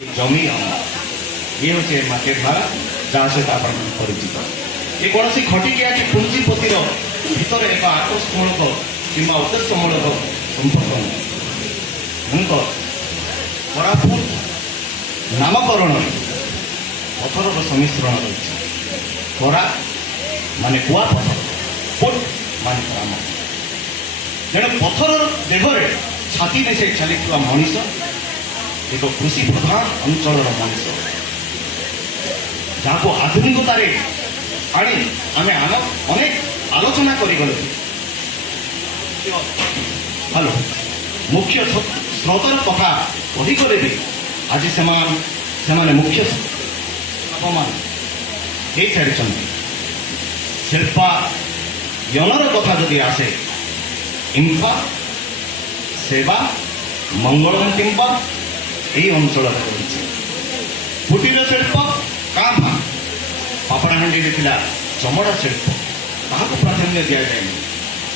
ଜମି ଇଏ ହେଉଛି ମାର୍କେଟ ଦ୍ୱାରା ଯାହା ସହିତ ଆପଣମାନେ ପରିଚିତ। ଯେକୌଣସି ଖଟିକିଆ କି ପୁଞ୍ଜିପତିର ଭିତରେ ଏକ ଆକର୍ଷମୂଳକ କିମ୍ବା ଉଦ୍ଦେଶ୍ୟମୂଳକ ସମ୍ପର୍କ ନାହିଁ। ମୁଁ ତ କୋରାପୁଟ ନାମକରଣରେ ପଥରର ସମ୍ମିଶ୍ରଣ ରହିଛି। କୋରା ମାନେ କୁଆ ପଥର, ପୁଟ ମାନେ ଗ୍ରାମ। ତେଣୁ ପଥରର ଦେହରେ ଛାତି ମିଶାଇ ଚାଲିଥିବା ମଣିଷ ଏକ କୃଷି ପ୍ରଧାନ ଅଞ୍ଚଳର ମଣିଷ, ଯାହାକୁ ଆଧୁନିକତାରେ ଆଣି ଆମେ ଅନେକ ଆଲୋଚନା କରିଗଲେ। ହ୍ୟାଲୋ, ମୁଖ୍ୟ ସ୍ରୋତର କଥା କହିଗଲେ ବି ଆଜି ସେମାନେ ମୁଖ୍ୟ ଅପମାନ ହେଇସାରିଛନ୍ତି। ଶିଳ୍ପାୟନର କଥା ଯଦି ଆସେ, ଇମ୍ଫା, ସେବା, ମଙ୍ଗଳମ ଟିମ୍ବର এই অঞ্চଳରେ ରହିଛି। କୁଟୀର ଶିଳ୍ପ କାଁ ଭାଁ, ପାପଡ଼ାହାଣ୍ଡିରେ ଥିଲା ଚମଡ଼ା ଶିଳ୍ପ, ତାହାକୁ ପ୍ରାଧାନ୍ୟ ଦିଆଯାଇନି।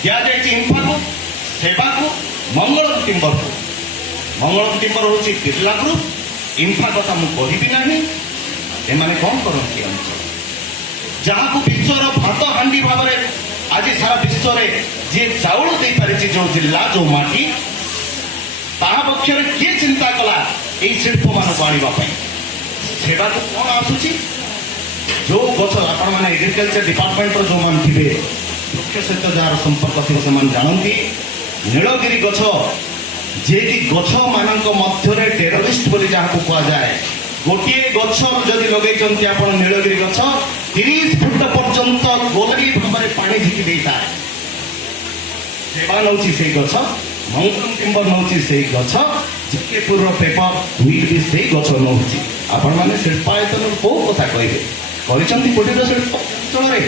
ଦିଆଯାଇଛି ଇମ୍ଫାକୁ, ସେବାକୁ, ମଙ୍ଗଳମ ଟିମ୍ବରକୁ। ମଙ୍ଗଳମ ଟିମ୍ବର ହେଉଛି ବିର୍ଲା ଗ୍ରୁପ। ଇମ୍ଫା କଥା ମୁଁ କହିବି ନାହିଁ। ଏମାନେ କ'ଣ କରନ୍ତି ଅଞ୍ଚଳ, ଯାହାକୁ ବିଶ୍ୱର ଭାତ ହାଣ୍ଡି ଭାବରେ ଆଜି ସାରା ବିଶ୍ୱରେ ଯିଏ ଚାଉଳ ଦେଇପାରିଛି, ଯେଉଁ ଜିଲ୍ଲା, ଯେଉଁ ମାଟି, ତାହା ପକ୍ଷରେ କିଏ ଚିନ୍ତା କଲା এই ଶିଳ୍ପମାନଙ୍କୁ ଆଣିବା ପାଇଁ? ସେବାକୁ କ'ଣ ଆସୁଛି? ଯେଉଁ ଗଛ, ଆପଣମାନେ ଏଗ୍ରିକଲଚର ଡିପାର୍ଟମେଣ୍ଟର ଯେଉଁମାନେ ଥିବେ, ବୃକ୍ଷ ସହିତ ଯାହାର ସମ୍ପର୍କ ଥିବ ସେମାନେ ଜାଣନ୍ତି। ନୀଳଗିରି ଗଛ, ଯିଏକି ଗଛମାନଙ୍କ ମଧ୍ୟରେ ଟେରରିଷ୍ଟ ବୋଲି ଯାହାକୁ କୁହାଯାଏ। ଗୋଟିଏ ଗଛ ଯଦି ଲଗେଇଛନ୍ତି ଆପଣ ନୀଳଗିରି ଗଛ, 30 ଫୁଟ ପର୍ଯ୍ୟନ୍ତ ଗୋଲରୀ ଭାବରେ ପାଣି ଝିକି ଦେଇଥାଏ। ସେବା ନେଉଛି ସେଇ ଗଛ, ମଙ୍ଗଳମ ଟିମ୍ବର ନେଉଛି ସେଇ ଗଛ, ଜିକେପୁରର ପେପର ମିଲ୍ ବି ସେଇ ଗଛ ନେଉଛି। ଆପଣମାନେ ଶିଳ୍ପାୟତନର କୋଉ କଥା କହିବେ? କରିଛନ୍ତି କୁଟୀର ଶିଳ୍ପ ଅଞ୍ଚଳରେ,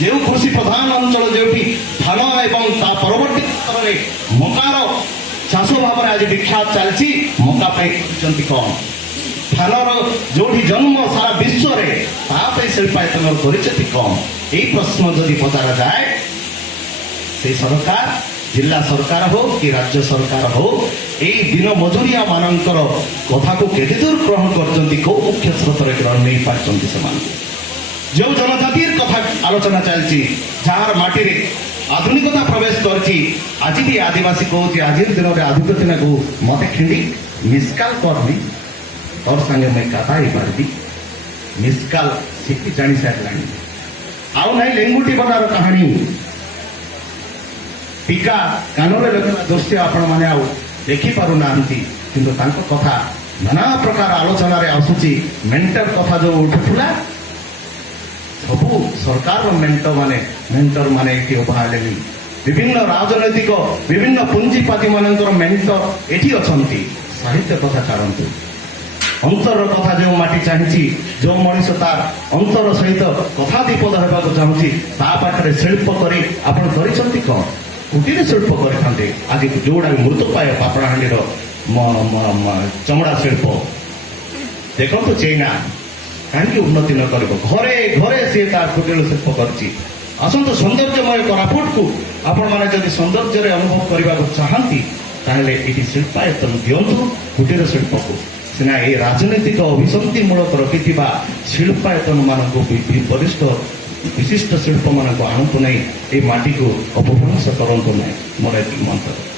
ଯେଉଁ କୃଷି ପ୍ରଧାନ ଅଞ୍ଚଳ, ଯେଉଁଠି ଧାନ ଏବଂ ତା ପରବର୍ତ୍ତୀ କ୍ଷେତ୍ରରେ ମକାର ଚାଷ ଭାବରେ ଆଜି ବିଖ୍ୟାତ ଚାଲିଛି, ମକା ପାଇଁ କରିଛନ୍ତି କ'ଣ? ଧାନର ଯେଉଁଠି ଜନ୍ମ ସାରା ବିଶ୍ୱରେ, ତା ପାଇଁ ଶିଳ୍ପାୟତନର କରିଛନ୍ତି କ'ଣ? ଏଇ ପ୍ରଶ୍ନ ଯଦି ପଚରାଯାଏ, ସେଇ ସରକାର, ଜିଲ୍ଲା ସରକାର ହଉ କି ରାଜ୍ୟ ସରକାର ହଉ, ଏଇ ଦିନ ମଜୁରିଆ ମାନଙ୍କର କଥାକୁ କେତେ ଦୂର ଗ୍ରହଣ କରିଛନ୍ତି? କୋଉ ମୁଖ୍ୟ ସ୍ରୋତରେ ଗ୍ରହଣ ନେଇପାରିଛନ୍ତି ସେମାନଙ୍କୁ? ଯେଉଁ ଜନଜାତିର କଥା ଆଲୋଚନା ଚାଲିଛି, ଯାହାର ମାଟିରେ ଆଧୁନିକତା ପ୍ରବେଶ କରିଛି, ଆଜି ବି ଆଦିବାସୀ କହୁଛି, ଆଜିର ଦିନରେ ଆଧୁନିକ ଦିନକୁ ମତେ ଖିଣ୍ଡି ମିସକାଲ କରନି, ତୋର ସାଙ୍ଗେ ମୁଁ କଥା ହେଇପାରିବି। ମିସକାଲ ଶିଖି ଜାଣି ସାରିଲାଣି। ଆଉ ନାହିଁ ଲେଙ୍ଗୁଟି ବନାର କାହାଣୀ, ଟିକା କାନରେ ଲେଖିବା ଦୃଶ୍ୟ ଆପଣମାନେ ଆଉ ଦେଖିପାରୁନାହାନ୍ତି। କିନ୍ତୁ ତାଙ୍କ କଥା ନାନା ପ୍ରକାର ଆଲୋଚନାରେ ଆସୁଛି। ମେଣ୍ଟର କଥା ଯେଉଁ ଉଠୁଥିଲା, ସବୁ ସରକାରର ମେଣ୍ଟର ମାନେ ଏଠି ଉଭା ହେଲେନି। ବିଭିନ୍ନ ରାଜନୈତିକ, ବିଭିନ୍ନ ପୁଞ୍ଜିପାତି ମାନଙ୍କର ମେଣ୍ଟର ଏଠି ଅଛନ୍ତି। ସାହିତ୍ୟ କଥା ଛାଡ଼ନ୍ତୁ, ଅନ୍ତରର କଥା ଯେଉଁ ମାଟି ଚାହିଁଛି, ଯେଉଁ ମଣିଷ ତାର ଅନ୍ତର ସହିତ କଥା ବିପଦ ହେବାକୁ ଚାହୁଁଛି, ତା ପାଖରେ ଶିଳ୍ପ କରି ଆପଣ କରିଛନ୍ତି କ'ଣ? କୁଟୀର ଶିଳ୍ପ କରିଥାନ୍ତେ। ଆଜି ଯୋଉଗୁଡ଼ାକ ମୃତପାୟ ପାପଡ଼ାହାଣ୍ଡିର ଚମଡ଼ା ଶିଳ୍ପ ଦେଖନ୍ତୁ, ଚେଇନା କାହିଁକି ଉନ୍ନତି ନ କରିବ? ଘରେ ଘରେ ସିଏ ତାର କୁଟୀର ଶିଳ୍ପ କରିଛି। ଆସନ୍ତୁ ସୌନ୍ଦର୍ଯ୍ୟମୟ କୋରାପୁଟକୁ ଆପଣମାନେ ଯଦି ସୌନ୍ଦର୍ଯ୍ୟରେ ଅନୁଭବ କରିବାକୁ ଚାହାନ୍ତି, ତାହେଲେ ଏଠି ଶିଳ୍ପାୟତନ ଦିଅନ୍ତୁ କୁଟୀର ଶିଳ୍ପକୁ। ସିନା ଏ ରାଜନୈତିକ ଅଭିସନ୍ଧିମୂଳକ ରଖିଥିବା ଶିଳ୍ପାୟତନ ମାନଙ୍କୁ ବରିଷ୍ଠ ବିଶିଷ୍ଟ ଶିଳ୍ପମାନଙ୍କୁ ଆଣନ୍ତୁ ନାହିଁ, ଏ ମାଟିକୁ ଅପଭ୍ରଂଶ କରନ୍ତୁ ନାହିଁ। ମୋର ଏତିକି ମନ୍ତବ୍ୟ।